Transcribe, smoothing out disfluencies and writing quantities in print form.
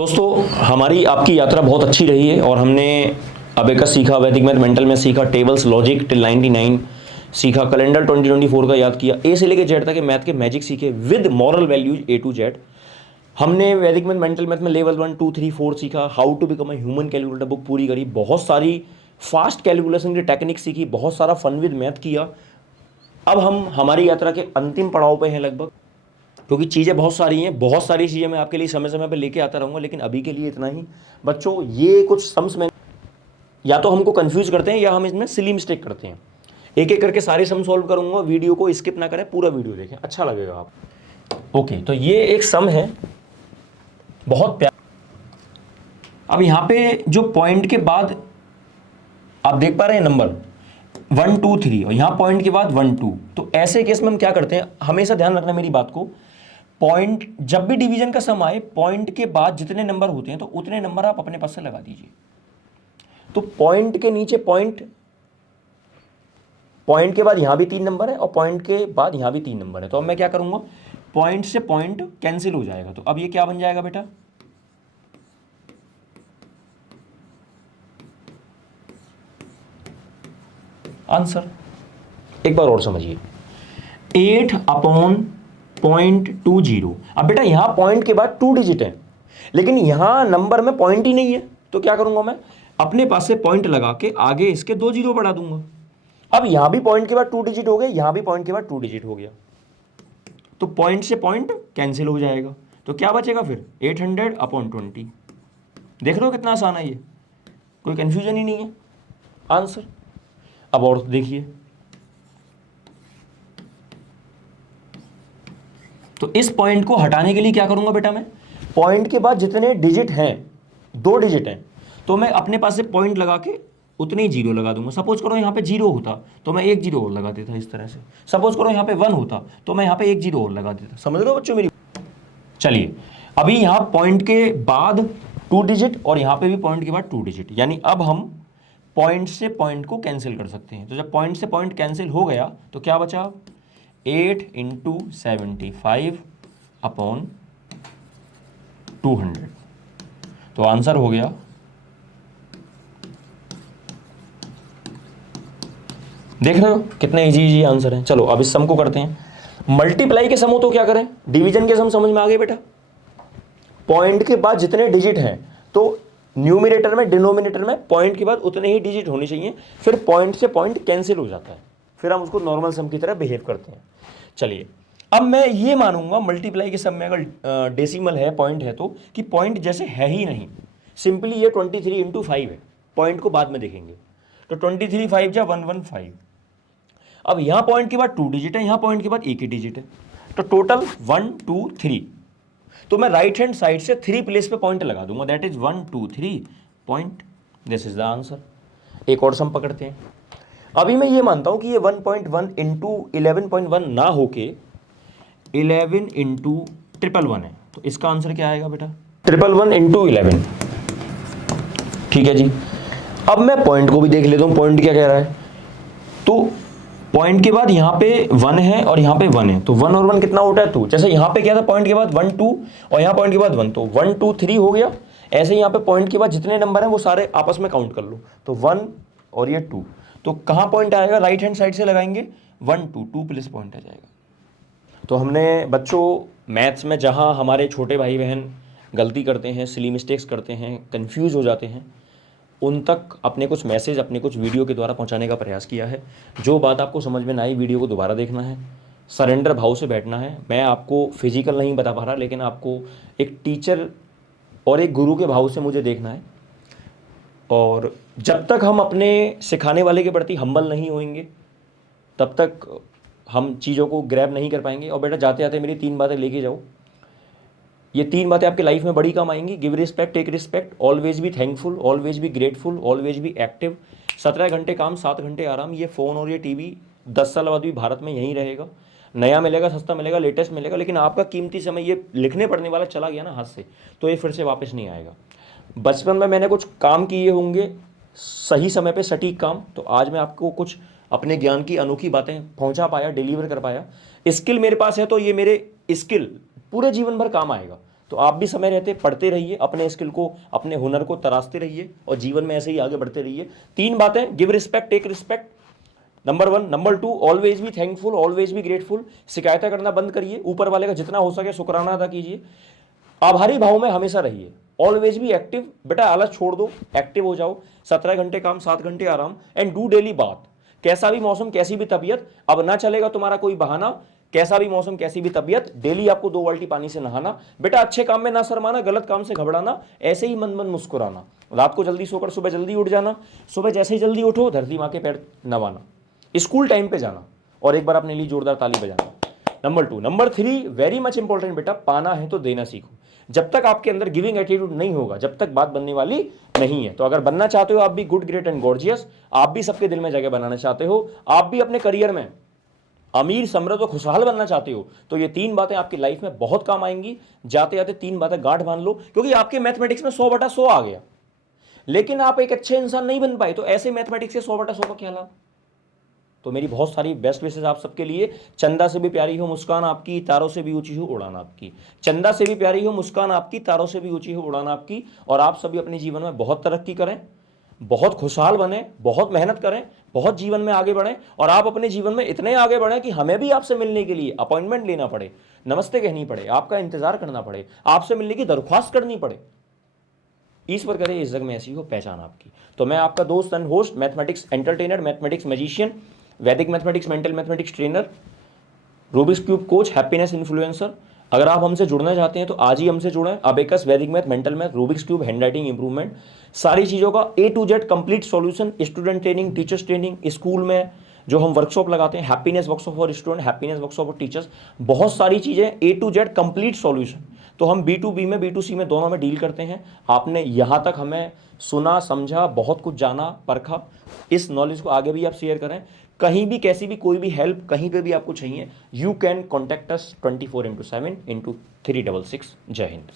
दोस्तों हमारी आपकी यात्रा बहुत अच्छी रही है और हमने अबेकस सीखा, वैदिक मैथ मेंटल में सीखा, टेबल्स लॉजिक टिल 99 सीखा, कैलेंडर 2024 का याद किया, ए से लेकर जेड तक के मैथ के मैजिक सीखे with moral values A to Z. हमने वैदिक मैथ मेंटल मैथ में लेवल 1 2 3 4 सीखा, how to become a human calculator book पूरी करी, बहुत सारी फास्ट कैलकुलेशन की टेक्निक सीखी, बहुत सारा फन विद मैथ किया। अब हम हमारी यात्रा के अंतिम पड़ाव पे हैं लगभग, क्योंकि चीज़ें बहुत सारी हैं, बहुत सारी चीज़ें मैं आपके लिए समय समय पे लेके आता रहूँगा, लेकिन अभी के लिए इतना ही। बच्चों ये कुछ सम्स में या तो हमको कंफ्यूज करते हैं या हम इसमें सिली मिस्टेक करते हैं। एक एक करके सारे सम सॉल्व करूँगा, वीडियो को स्किप ना करें, पूरा वीडियो देखें, अच्छा लगेगा आप। ओके, तो ये एक सम है बहुत प्यार। अब यहाँ पे जो पॉइंट के बाद आप देख पा रहे हैं नंबर 1 2 3 और यहाँ पॉइंट के बाद 1 2, तो ऐसे केस में हम क्या करते हैं, हमेशा ध्यान रखना मेरी बात को। पॉइंट जब भी डिवीजन का सम आए, पॉइंट के बाद जितने नंबर होते हैं तो उतने नंबर आप अपने पास से लगा दीजिए। तो पॉइंट के नीचे पॉइंट, पॉइंट के बाद यहां भी 3 नंबर है और पॉइंट के बाद यहां भी 3 नंबर है, तो अब मैं क्या करूंगा, पॉइंट से पॉइंट कैंसिल हो जाएगा। तो अब ये क्या बन जाएगा बेटा, आंसर। एक बार और समझिए, 8/0.20। अब बेटा यहां पॉइंट के बाद 2 डिजिट है, लेकिन यहां नंबर में पॉइंट ही नहीं है, तो क्या करूंगा मैं, अपने पास से पॉइंट लगा के आगे इसके 2 जीरो बढ़ा दूंगा। अब यहां भी पॉइंट के बाद 2 डिजिट हो गए, यहां भी पॉइंट के बाद 2 डिजिट हो गया, तो पॉइंट से पॉइंट कैंसिल हो जाएगा। तो क्या बचेगा फिर, 800/20। देख रहे हो कितना आसान है ये, कोई कंफ्यूजन ही नहीं है, आंसर। अब और देखिए, तो इस पॉइंट को हटाने के लिए क्या करूंगा बेटा, मैं पॉइंट के बाद जितने डिजिट हैं, 2 डिजिट हैं, तो मैं अपने पास से पॉइंट लगा के उतने ही जीरो लगा दूंगा। सपोज करो यहाँ पे 0 होता तो मैं 1 जीरो और लगा देता इस तरह से। सपोज करो यहाँ पे 1 होता तो मैं यहाँ पे 1 जीरो और लगा देता। समझ रहे हो बच्चों मेरी। चलिए, अभी यहाँ पॉइंट के बाद 2 डिजिट और यहाँ पे भी पॉइंट के बाद 2 डिजिट, यानी अब हम पॉइंट से पॉइंट को कैंसिल कर सकते हैं। तो जब पॉइंट से पॉइंट कैंसिल हो गया तो क्या बचा, 8 × 75/200। तो आंसर हो गया, देख रहे हो कितने इजी इजी आंसर हैं। चलो अब इस सम को करते हैं। मल्टीप्लाई के सम हो तो क्या करें, डिवीजन के सम समझ में आ गए बेटा। पॉइंट के बाद जितने डिजिट हैं, तो न्यूमरेटर में डिनोमिनेटर में पॉइंट के बाद उतने ही डिजिट होने चाहिए, फिर पॉइंट से पॉइंट कैंसिल हो जाता है, फिर हम उसको नॉर्मल सम की तरह बिहेव करते हैं। चलिए, अब मैं ये मानूंगा मल्टीप्लाई के सम में अगर डेसिमल है, पॉइंट है, तो कि पॉइंट जैसे है ही नहीं, सिंपली ये 23 × 5 है, पॉइंट को बाद में देखेंगे। तो 23 5 जा 115। अब यहां पॉइंट के बाद 2 डिजिट है, यहां पॉइंट के बाद एक ही डिजिट है, तो टोटल 1 2 3। तो मैं राइट हैंड साइड से 3 प्लेस पे पॉइंट लगा दूंगा, that is 1 2 3 point, this is the answer. एक और सम पकड़ते हैं। अभी मैं ये मानता हूं कि ये 1.1 × 11.1 ना होके 11 × 111 है, तो इसका आंसर क्या आएगा बेटा, 111 × 11। ठीक है जी। अब मैं पॉइंट को भी देख लेता हूं, पॉइंट क्या कह रहा है। तो पॉइंट के बाद यहां पे 1 है और यहां पे 1 है, तो 1 और 1 कितना होता है 2। जैसे यहां पे क्या था, पॉइंट के बाद 1 2 और यहां पॉइंट के बाद 1, तो 1 2 3 हो गया। ऐसे ही यहां पे पॉइंट के बाद जितने नंबर हैं वो सारे आपस में काउंट कर लो, तो 1 और ये 2, तो कहां पॉइंट आएगा, राइट हैंड साइड से लगाएंगे, 1 2 2 प्लस पॉइंट आ जाएगा। तो हमने बच्चों मैथ्स में जहां हमारे छोटे भाई बहन गलती करते हैं, सिली मिस्टेक्स करते हैं, कंफ्यूज हो जाते हैं, उन तक अपने कुछ मैसेज, अपने कुछ वीडियो के द्वारा पहुंचाने का प्रयास किया है। जो बात आपको समझ में ना आई, वीडियो को दोबारा देखना है, सरेंडर भाव से बैठना है। मैं आपको फिजिकल नहीं बता पा रहा, लेकिन आपको एक टीचर और एक गुरु के भाव से मुझे देखना है। और जब तक हम अपने सिखाने वाले के प्रति हम्बल नहीं होंगे, तब तक हम चीज़ों को ग्रैब नहीं कर पाएंगे। और बेटा जाते जाते मेरी 3 बातें लेके जाओ, ये 3 बातें आपकी लाइफ में बड़ी काम आएंगी। Give respect, take respect, always be thankful, always be grateful, always be active. 17 घंटे काम, 7 घंटे आराम। ये फ़ोन और ये टीवी 10 साल बाद भी भारत में यहीं रहेगा। नया मिलेगा, सस्ता मिलेगा, लेटेस्ट मिलेगा, लेकिन आपका कीमती समय ये लिखने पढ़ने वाला चला गया ना हाथ से, तो ये फिर से वापस नहीं आएगा। बचपन में मैंने कुछ काम किए होंगे सही समय पे, सटीक काम, तो आज मैं आपको कुछ अपने ज्ञान की अनोखी बातें पहुंचा पाया, डिलीवर कर पाया। स्किल मेरे पास है, तो ये मेरे स्किल पूरे जीवन भर काम आएगा। तो आप भी समय रहते पढ़ते रहिए, अपने स्किल को, अपने हुनर को तराशते रहिए और जीवन में ऐसे ही आगे बढ़ते रहिए। 3 बातें, give respect, take respect, number 1। Number 2, always be thankful, always be grateful. शिकायतें करना बंद करिए, ऊपर वाले का जितना हो सके शुक्राना अदा कीजिए, आभारी भाव में हमेशा रहिए। ऑलवेज बी एक्टिव, बेटा आलस छोड़ दो, एक्टिव हो जाओ। 17 घंटे काम, 7 घंटे आराम। एंड डू डेली बात, कैसा भी मौसम, कैसी भी तबीयत, अब ना चलेगा तुम्हारा कोई बहाना, कैसा भी मौसम, कैसी भी तबीयत, डेली आपको 2 बाल्टी पानी से नहाना। बेटा अच्छे काम में ना शर्माना, गलत काम से घबराना, ऐसे ही मन मन मुस्कुराना। रात को जल्दी सोकर सुबह जल्दी उठ जाना, सुबह जैसे ही जल्दी उठो धरती माँ के पैर नवाना, स्कूल टाइम पे जाना और एक बार अपने लिए जोरदार ताली बजाना। Number 2। Number 3, very much important बेटा, पाना है तो देना सीखो। जब तक आपके अंदर गिविंग एटीट्यूड नहीं होगा, जब तक बात बनने वाली नहीं है। तो अगर बनना चाहते हो आप भी गुड, ग्रेट एंड गॉर्जियस, आप भी सबके दिल में जगह बनाना चाहते हो, आप भी अपने करियर में अमीर, समृद्ध और खुशहाल बनना चाहते हो, तो ये 3 बातें आपकी लाइफ में बहुत काम आएंगी। जाते जाते 3 बातें गांठ बांध लो, क्योंकि आपके मैथमेटिक्स में 100/100 आ गया, लेकिन आप एक अच्छे इंसान नहीं बन पाए, तो ऐसे मैथमेटिक्स के 100/100 का क्या लाभ। तो मेरी बहुत सारी बेस्ट विशेष आप सबके लिए। चंदा से भी प्यारी हो मुस्कान आपकी, तारों से भी ऊंची हो उड़ान आपकी। चंदा से भी प्यारी हो मुस्कान आपकी, तारों से भी ऊंची हो उड़ान आपकी। और आप सभी अपने जीवन में बहुत तरक्की करें, बहुत खुशहाल बने, बहुत मेहनत करें, बहुत जीवन में आगे बढ़ें। और आप अपने जीवन में इतने आगे बढ़ें कि हमें भी आपसे मिलने के लिए अपॉइंटमेंट लेना पड़े, नमस्ते कहनी पड़े, आपका इंतजार करना पड़े, आपसे मिलने की दरख्वास्त करनी पड़े। ईश्वर करे इस जग में ऐसी हो पहचान आपकी। तो मैं आपका दोस्त and host, mathematics entertainer, mathematics magician, Vedic mathematics, mental mathematics trainer, Rubik's cube coach, happiness influencer. अगर आप हमसे जुड़ना चाहते हैं तो आज ही हमसे जुड़ें। अबेकस, वैदिक math, mental math, Rubik's cube, handwriting improvement, सारी चीज़ों का A to Z complete solution. Student training, teachers training, school में जो हम वर्कशॉप लगाते हैं, happiness workshop for student, happiness workshop for teachers, बहुत सारी चीज़ें A to Z complete solution. तो हम B2B में, B2C में, दोनों में डील करते हैं। आपने यहाँ तक हमें सुना, समझा, बहुत कुछ जाना, परखा। इस नॉलेज को आगे भी आप शेयर करें। कहीं भी, कैसी भी, कोई भी हेल्प कहीं पे भी आपको चाहिए, यू कैन कॉन्टैक्ट अस 24/7 × 366। जय हिंद।